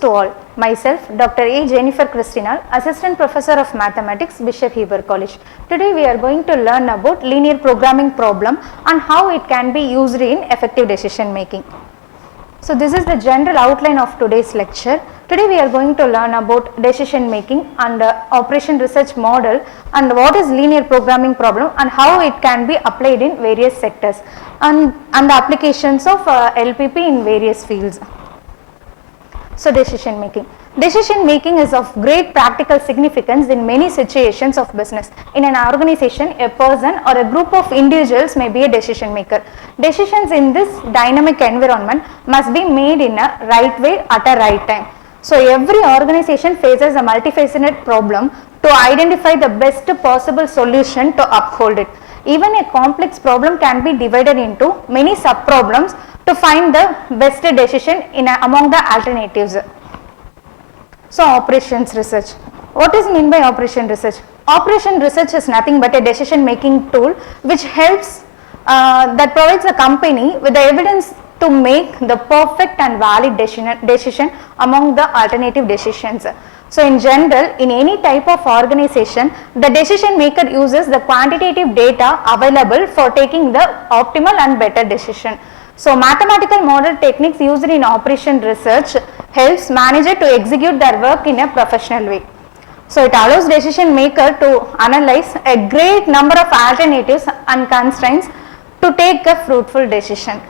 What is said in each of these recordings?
to all. Myself, Dr.A.Jenifer Christinal, Assistant Professor of Mathematics, Bishop Heber College. Today we are going to learn about linear programming problem and how it can be used in effective decision making. So this is the general outline of today's lecture. Today we are going to learn about decision making and operation research model and what is linear programming problem and how it can be applied in various sectors and the applications of LPP in various fields. So decision making. Decision making is of great practical significance in many situations of business. In an organization, a person or a group of individuals may be a decision maker. Decisions in this dynamic environment must be made in a right way at a right time. So every organization faces a multifaceted problem to identify the best possible solution to uphold it. Even a complex problem can be divided into many sub-problems to find the best decision among the alternatives. So operations research. What is meant by operation research? Operation research is nothing but a decision making tool which helps that provides a company with the evidence to make the perfect and valid decision among the alternative decisions. So in general, in any type of organization, the decision maker uses the quantitative data available for taking the optimal and better decision. So mathematical model techniques used in operation research helps manager to execute their work in a professional way. So it allows decision maker to analyze a great number of alternatives and constraints to take a fruitful decision.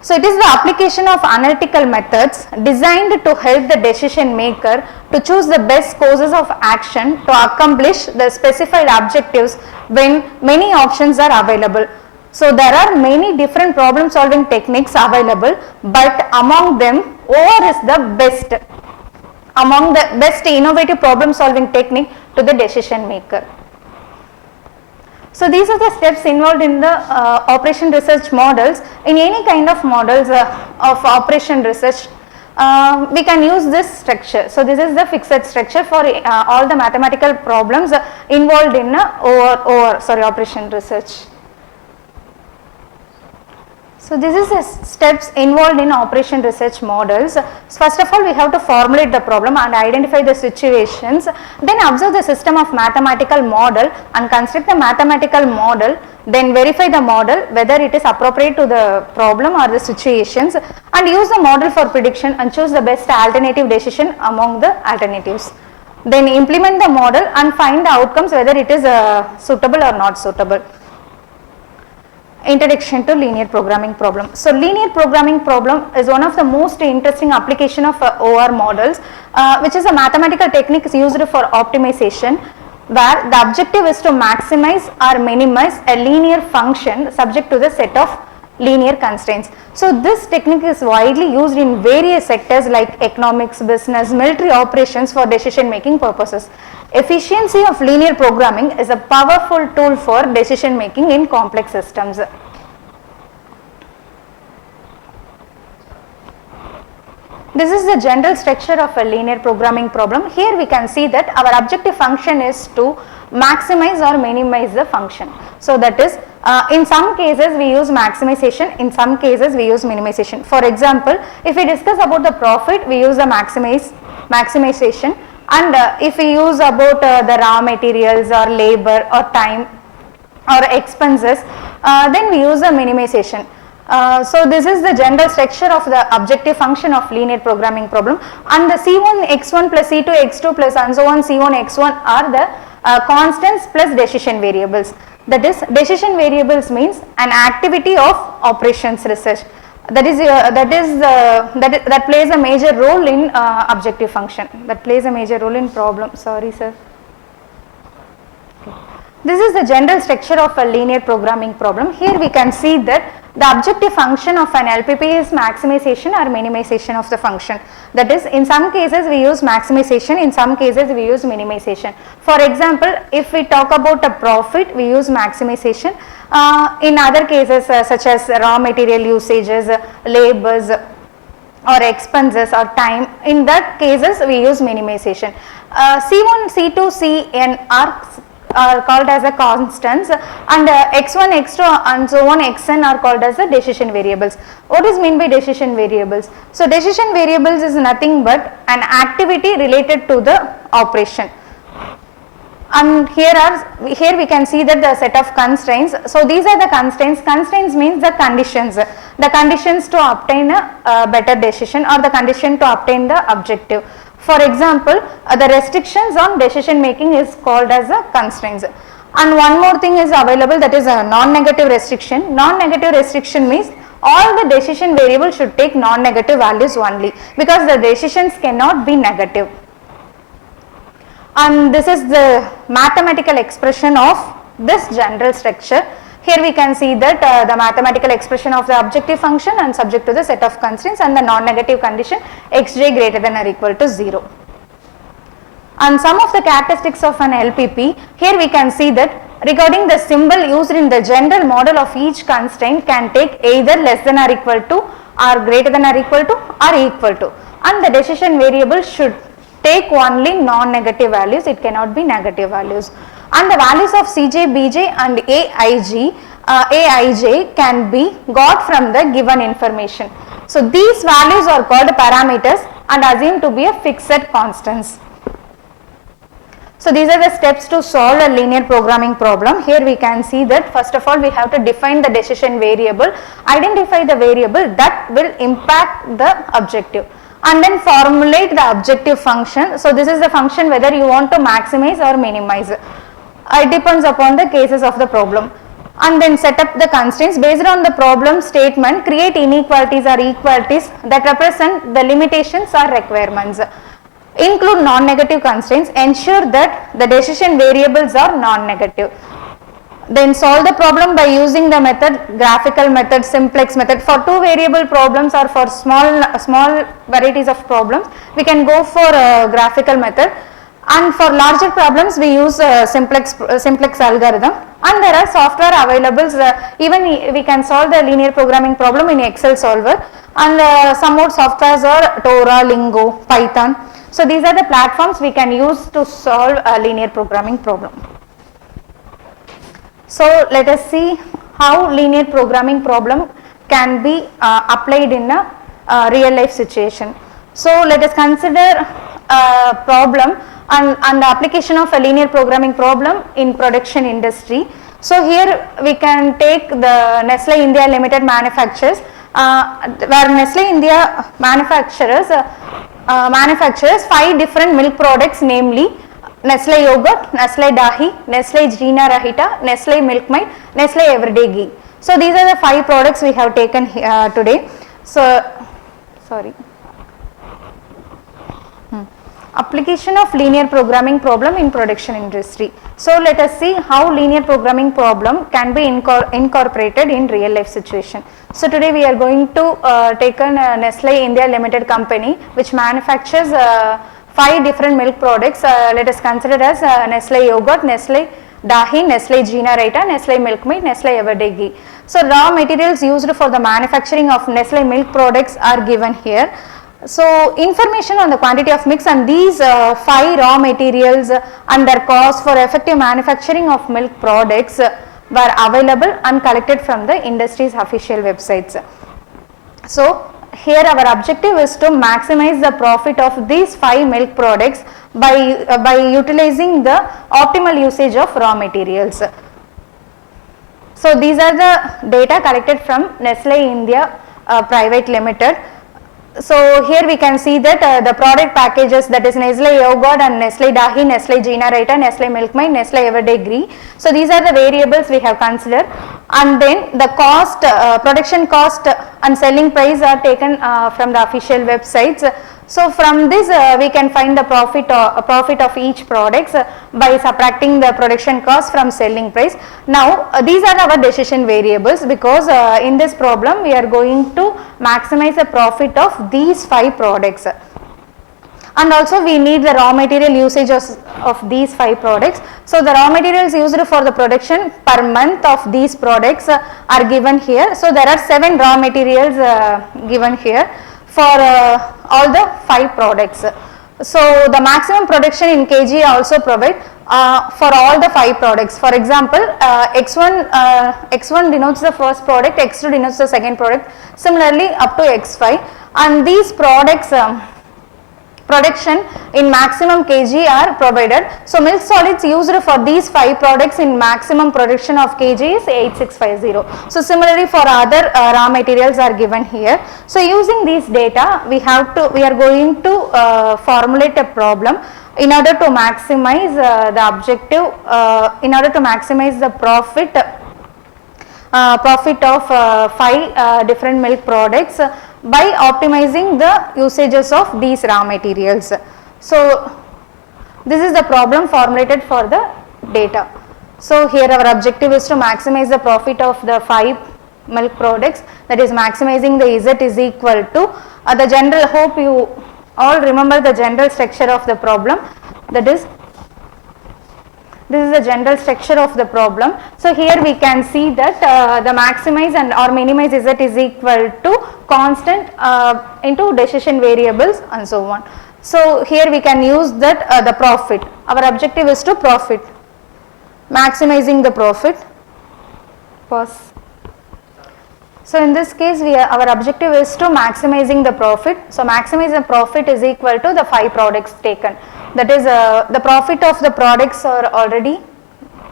So it is the application of analytical methods designed to help the decision maker to choose the best courses of action to accomplish the specified objectives when many options are available. So there are many different problem solving techniques available, but among them OR is the best, among the best innovative problem solving technique to the decision maker. So these are the steps involved in the operation research models. In any kind of models of operation research, we can use this structure. So this is the fixed structure for all the mathematical problems involved in operation research. So this is the steps involved in operation research models. First of all, we have to formulate the problem and identify the situations, then observe the system of mathematical model and construct the mathematical model, then verify the model whether it is appropriate to the problem or the situations, and use the model for prediction and choose the best alternative decision among the alternatives. Then implement the model and find the outcomes whether it is suitable or not suitable. Introduction to linear programming problem. So linear programming problem is one of the most interesting application of OR models, which is a mathematical technique used for optimization, where the objective is to maximize or minimize a linear function subject to the set of linear constraints. So this technique is widely used in various sectors like economics, business, military operations for decision making purposes. Efficiency of linear programming is a powerful tool for decision making in complex systems. This is the general structure of a linear programming problem. Here we can see that our objective function is to maximize or minimize the function. So that is, in some cases we use maximization, in some cases we use minimization. For example, if we discuss about the profit, we use the maximization, and if we use about the raw materials or labor or time or expenses, then we use the minimization. So this is the general structure of the objective function of linear programming problem, and the C1 x1 plus C2 x2 plus and so on C1 x1 are the constants plus decision variables. That is, decision variables means an activity of operations research that plays a major role in objective function, that plays a major role in problem. Sorry sir. Okay. This is the general structure of a linear programming problem. Here we can see that the objective function of an LPP is maximization or minimization of the function. That is, in some cases we use maximization, in some cases we use minimization. For example, if we talk about a profit, we use maximization. In other cases such as raw material usages, labors or expenses or time, in that cases we use minimization. C1, C2, Cn are are called as a constants, and x1, x2 and so on xn are called as the decision variables. What is meant by decision variables? So decision variables is nothing but an activity related to the operation. And here we can see that the set of constraints. So these are the constraints. Constraints means the conditions to obtain a better decision or the condition to obtain the objective. For example, the restrictions on decision making is called as a constraints. And one more thing is available, that is a non-negative restriction. Non-negative restriction means all the decision variables should take non-negative values only, because the decisions cannot be negative. And this is the mathematical expression of this general structure. Here we can see that the mathematical expression of the objective function and subject to the set of constraints and the non-negative condition xj greater than or equal to 0. And some of the characteristics of an LPP, here we can see that regarding the symbol used in the general model of each constraint can take either less than or equal to or greater than or equal to or equal to, and the decision variable should take only non-negative values, it cannot be negative values. And the values of Cj, Bj and Aij can be got from the given information. So these values are called parameters and assumed to be a fixed constants. So these are the steps to solve a linear programming problem. Here we can see that first of all we have to define the decision variable, identify the variable that will impact the objective, and then formulate the objective function. So this is the function whether you want to maximize or minimize. It depends upon the cases of the problem. And then set up the constraints based on the problem statement, create inequalities or equalities that represent the limitations or requirements. Include non-negative constraints, ensure that the decision variables are non-negative. Then solve the problem by using the method, graphical method, simplex method. For two variable problems or for small varieties of problems, we can go for a graphical method, and for larger problems we use simplex algorithm. And there are software available, even we can solve the linear programming problem in Excel solver, and some more softwares are Tora, Lingo, Python. So these are the platforms we can use to solve a linear programming problem. So let us see how linear programming problem can be applied in a real life situation. So let us consider a problem and the application of a linear programming problem in production industry. So here we can take the Nestle India Limited manufacturers, where Nestle India manufactures 5 different milk products, namely Nestle Yogurt, Nestle Dahi, Nestle Jeena Rahita, Nestle Milkmaid, Nestle Everyday Ghee. So these are the 5 products we have taken today. So, application of linear programming problem in production industry. So let us see how linear programming problem can be incorporated in real life situation. So today we are going to take a Nestle India Limited company which manufactures 5 different milk products. Let us consider as Nestle Yogurt, Nestle Dahi, Nestle Jeena Rahita, Nestle Milkmaid, Nestle Everyday Ghee. So raw materials used for the manufacturing of Nestle milk products are given here. So information on the quantity of mix and these 5 raw materials and their cost for effective manufacturing of milk products were available and collected from the industry's official websites. So here our objective is to maximize the profit of these 5 milk products by utilizing the optimal usage of raw materials. So these are the data collected from Nestle India Private Limited. So here we can see that the product packages, that is Nestle Yogurt and Nestle Dahi, Nestle Jeena Rahita, Nestle Milkmaid, Nestle Everyday Ghee. So these are the variables we have considered, and then the cost, production cost and selling price are taken from the official websites. So from this we can find the profit of each products by subtracting the production cost from selling price. Now these are our decision variables, because in this problem we are going to maximize the profit of these 5 products, and also we need the raw material usage of these 5 products. So the raw materials used for the production per month of these products are given here. So there are 7 raw materials given here for all the 5 products. So the maximum production in kg also provide for all the 5 products. For example, x1 denotes the first product, x2 denotes the second product, similarly up to x5, and these products production in maximum kg are provided. So milk solids used for these 5 products in maximum production of kg is 8650. So similarly for other raw materials are given here. So using these data we are going to formulate a problem in order to maximize the objective, in order to maximize the profit of 5 different milk products by optimizing the usages of these raw materials. So this is the problem formulated for the data. So here our objective is to maximize the profit of the 5 milk products, that is maximizing the Z is equal to the general, hope you all remember the general structure of the problem, that is this is the general structure of the problem. So here we can see that the maximize and or minimize Z is equal to constant into decision variables and so on. So here we can use that the profit, our objective is to profit, maximizing the profit. Pause. So in this case our objective is to maximizing the profit. So maximize the profit is equal to the 5 products taken. That is the profit of the products are already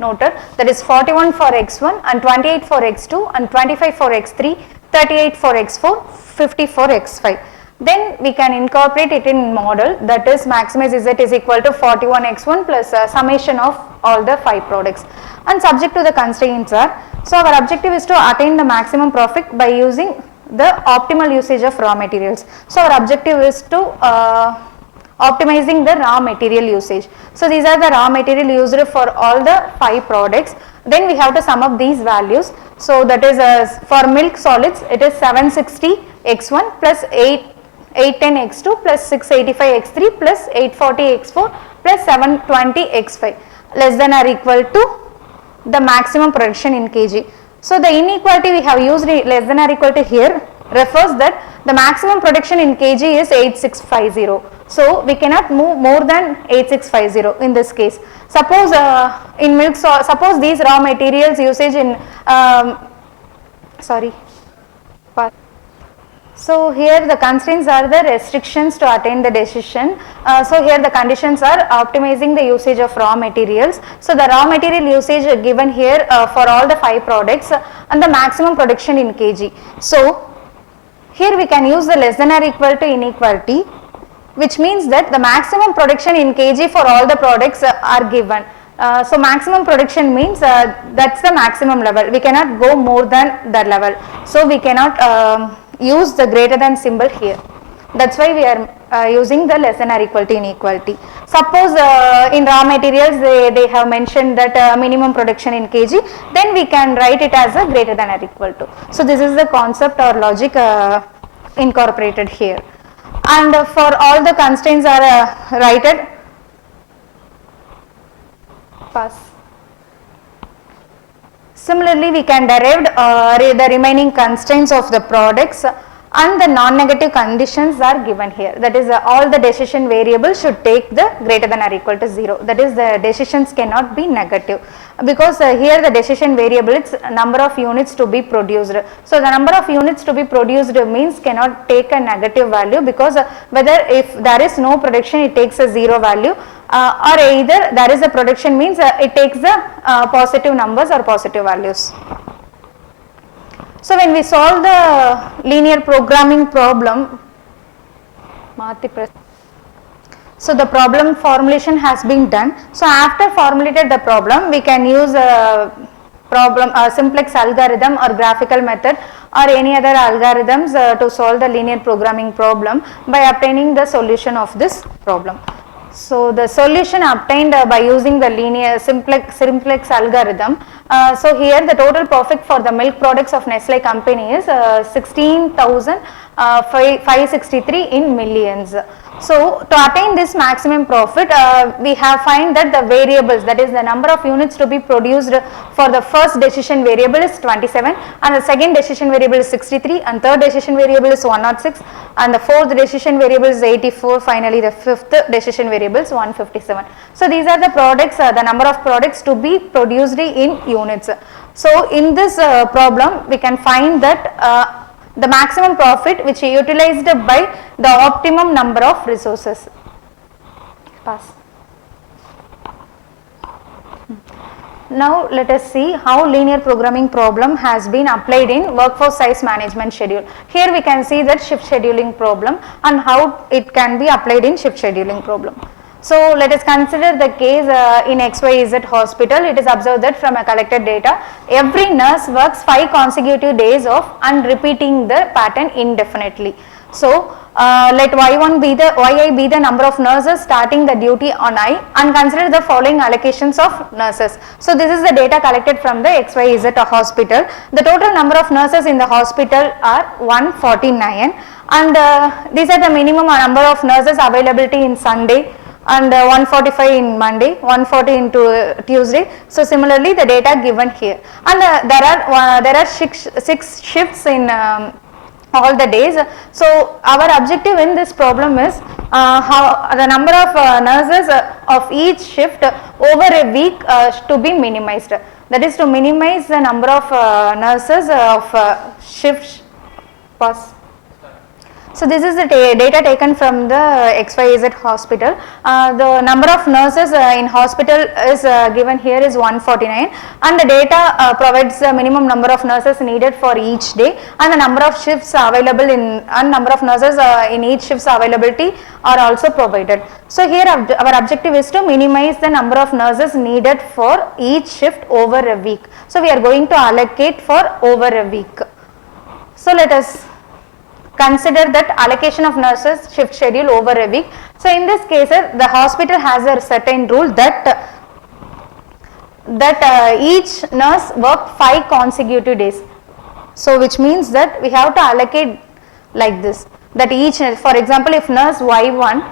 noted, that is 41 for x1 and 28 for x2 and 25 for x3, 38 for x4, 50 for x5. Then we can incorporate it in model, that is maximize Z is equal to 41 x1 plus summation of all the 5 products, and subject to the constraints are. So our objective is to attain the maximum profit by using the optimal usage of raw materials. So our objective is to optimizing the raw material usage. So these are the raw material used for all the 5 products. Then we have to sum up these values. So that is for milk solids it is 760 x1 plus 810 x2 plus 685 x3 plus 840 x4 plus 720 x5 less than or equal to the maximum production in kg. So the inequality we have used less than or equal to here refers that the maximum production in kg is 8650. So we cannot move more than 8650 in this case. Suppose in milk, suppose these raw materials usage in so here the constraints are the restrictions to attain the decision. So here the conditions are optimizing the usage of raw materials. So the raw material usage given here for all the 5 products and the maximum production in kg. So here we can use the less than or equal to inequality, which means that the maximum production in kg for all the products are given. So maximum production means that's the maximum level, we cannot go more than that level. So we cannot use the greater than symbol here. That's why we are using the less than or equal to inequality. Suppose in raw materials they have mentioned that minimum production in kg, then we can write it as a greater than or equal to. So this is the concept or logic incorporated here. And for all the constraints are written. Pass. Similarly, we can derive the remaining constraints of the products, and the non-negative conditions are given here. That is all the decision variables should take the greater than or equal to 0. That is the decisions cannot be negative, because here the decision variable is number of units to be produced. So the number of units to be produced means cannot take a negative value, because whether if there is no production it takes a 0 value, or either there is a production means it takes the positive numbers or positive values. So when we solve the linear programming problem, so the problem formulation has been done. So after formulated the problem, we can use a simplex algorithm or graphical method or any other algorithms to solve the linear programming problem by obtaining the solution of this problem. So the solution obtained by using the linear simplex algorithm. So here the total profit for the milk products of Nestle company is 16,000 563 in millions. So to attain this maximum profit, we have find that the variables, that is the number of units to be produced for the first decision variable is 27, and the second decision variable is 63, and third decision variable is 106, and the fourth decision variable is 84, finally the fifth decision variable is 157. So these are the products, the number of products to be produced in units. So in this problem we can find that the maximum profit which is utilized by the optimum number of resources. Pass. Now let us see how linear programming problem has been applied in workforce size management schedule. Here we can see that shift scheduling problem and how it can be applied in shift scheduling problem. So let us consider the case in XYZ hospital. It is observed that from a collected data, every nurse works 5 consecutive days of and repeating the pattern indefinitely. So let Y1 be the YI be the number of nurses starting the duty on I, and consider the following allocations of nurses. So this is the data collected from the XYZ hospital. The total number of nurses in the hospital are 149, and these are the minimum number of nurses availability in Sunday, and 145 in Monday, 140 into Tuesday. So similarly the data given here, and there are six shifts in all the days. So our objective in this problem is how the number of nurses of each shift over a week to be minimized. That is to minimize the number of nurses of shifts. Pause. So this is the data taken from the XYZ hospital. The number of nurses in hospital is given here is 149, and the data provides the minimum number of nurses needed for each day, and the number of shifts available in, and number of nurses in each shift's availability are also provided. So here our objective is to minimize the number of nurses needed for each shift over a week. So we are going to allocate for over a week. So let us consider that allocation of nurses shift schedule over a week. So in this case the hospital has a certain rule that each nurse work 5 consecutive days. So which means that we have to allocate like this, that each, for example, if nurse Y1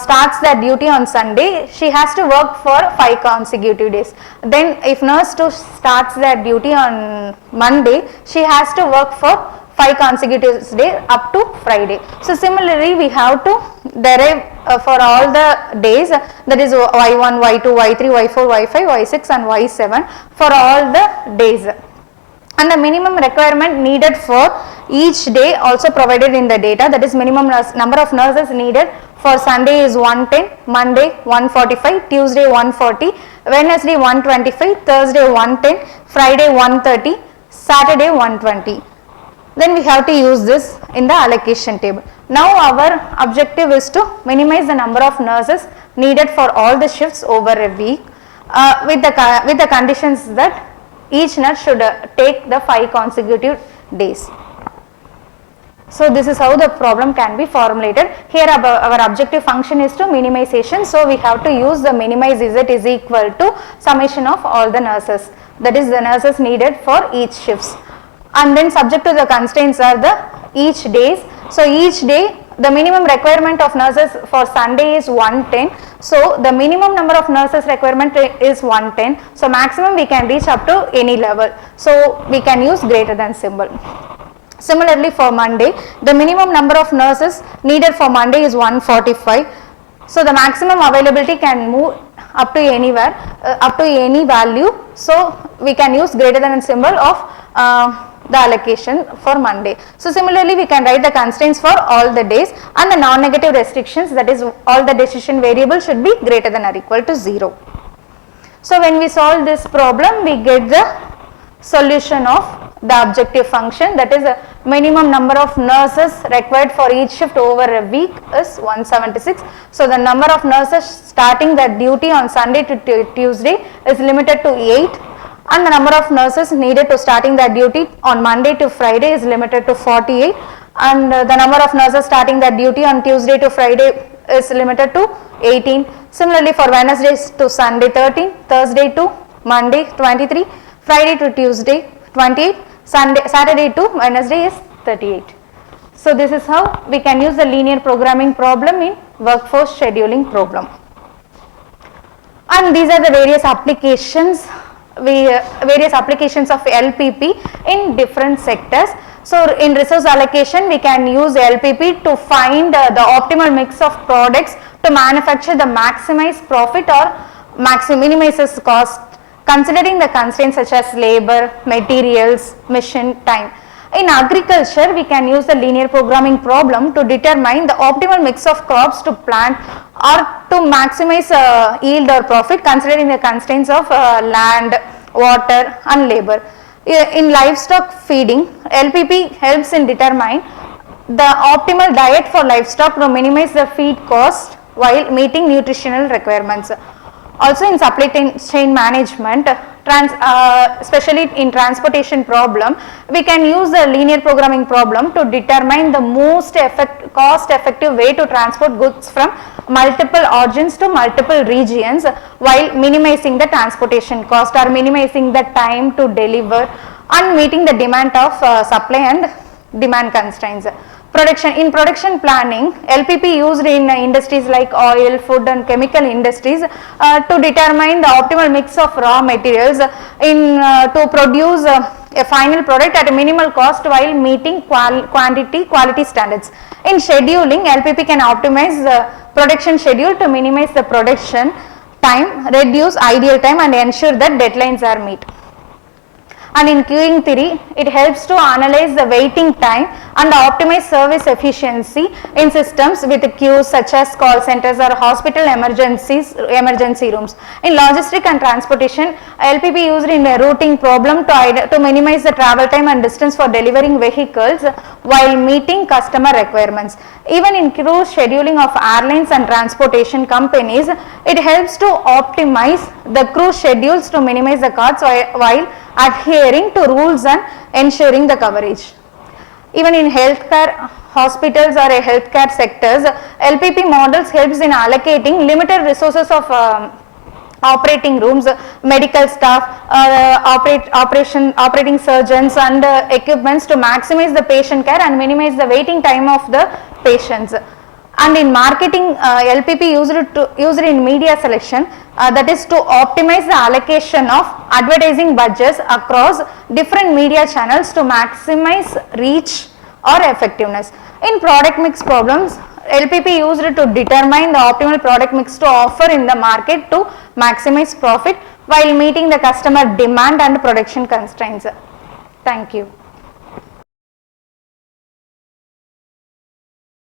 starts their duty on Sunday, she has to work for 5 consecutive days. Then if nurse 2 starts their duty on Monday, she has to work for 5 consecutive days up to Friday. So similarly we have to derive for all the days, that is Y1, Y2, Y3, Y4, Y5, Y6 and Y7 for all the days. And the minimum requirement needed for each day also provided in the data, that is minimum number of nurses needed for Sunday is 110, Monday 145, Tuesday 140, Wednesday 125, Thursday 110, Friday 130, Saturday 120. Then we have to use this in the allocation table. Now our objective is to minimize the number of nurses needed for all the shifts over a week with the conditions that each nurse should take the 5 consecutive days. So this is how the problem can be formulated. Here our objective function is to minimization. So we have to use the minimize z is equal to summation of all the nurses, that is the nurses needed for each shifts. And then subject to the constraints are the each days. So each day the minimum requirement of nurses for Sunday is 110. So the minimum number of nurses requirement is 110. So maximum we can reach up to any level. So we can use greater than symbol. Similarly for Monday, the minimum number of nurses needed for Monday is 145. So the maximum availability can move up to anywhere, up to any value. So we can use greater than symbol of the allocation for Monday. So similarly we can write the constraints for all the days and the non-negative restrictions, that is all the decision variables should be greater than or equal to 0. So when we solve this problem, we get the solution of the objective function, that is a minimum number of nurses required for each shift over a week is 176. So the number of nurses starting their duty on Sunday to Tuesday is limited to 8. And the number of nurses needed to starting their duty on Monday to Friday is limited to 48, and the number of nurses starting their duty on Tuesday to Friday is limited to 18. Similarly for Wednesday to Sunday 13, Thursday to Monday 23, Friday to Tuesday 28, Saturday to Wednesday is 38. So this is how we can use the linear programming problem in workforce scheduling problem. And these are the various applications of LPP in different sectors. So in resource allocation, we can use LPP to find the optimal mix of products to manufacture the maximize profit or minimizes cost, considering the constraints such as labor, materials, machine, time. In agriculture, we can use the linear programming problem to determine the optimal mix of crops to plant or to maximize yield or profit, considering the constraints of land, water and labor. In livestock feeding, LPP helps in determine the optimal diet for livestock to minimize the feed cost while meeting nutritional requirements. Also in supply chain management, especially in transportation problem, we can use the linear programming problem to determine the most cost effective way to transport goods from multiple origins to multiple regions while minimizing the transportation cost or minimizing the time to deliver and meeting the demand of supply and demand constraints. In production planning, LPP used in industries like oil, food and chemical industries to determine the optimal mix of raw materials to produce a final product at a minimal cost while meeting quality standards. In scheduling, LPP can optimize the production schedule to minimize the production time, reduce idle time and ensure that deadlines are met. And in queuing theory, it helps to analyze the waiting time and optimize service efficiency in systems with queues such as call centers or hospital emergency rooms. In logistics and transportation, LPP used in a routing problem to minimize the travel time and distance for delivering vehicles while meeting customer requirements. Even in crew scheduling of airlines and transportation companies, it helps to optimize the crew schedules to minimize the costs while adhering to rules and ensuring the coverage. Even in healthcare, hospitals or healthcare sectors, LPP models helps in allocating limited resources of operating rooms, medical staff, operating surgeons and equipments to maximize the patient care and minimize the waiting time of the patients. And in marketing, LPP used in media selection, that is to optimize the allocation of advertising budgets across different media channels to maximize reach or effectiveness. In product mix problems, LPP used to determine the optimal product mix to offer in the market to maximize profit while meeting the customer demand and production constraints. Thank you.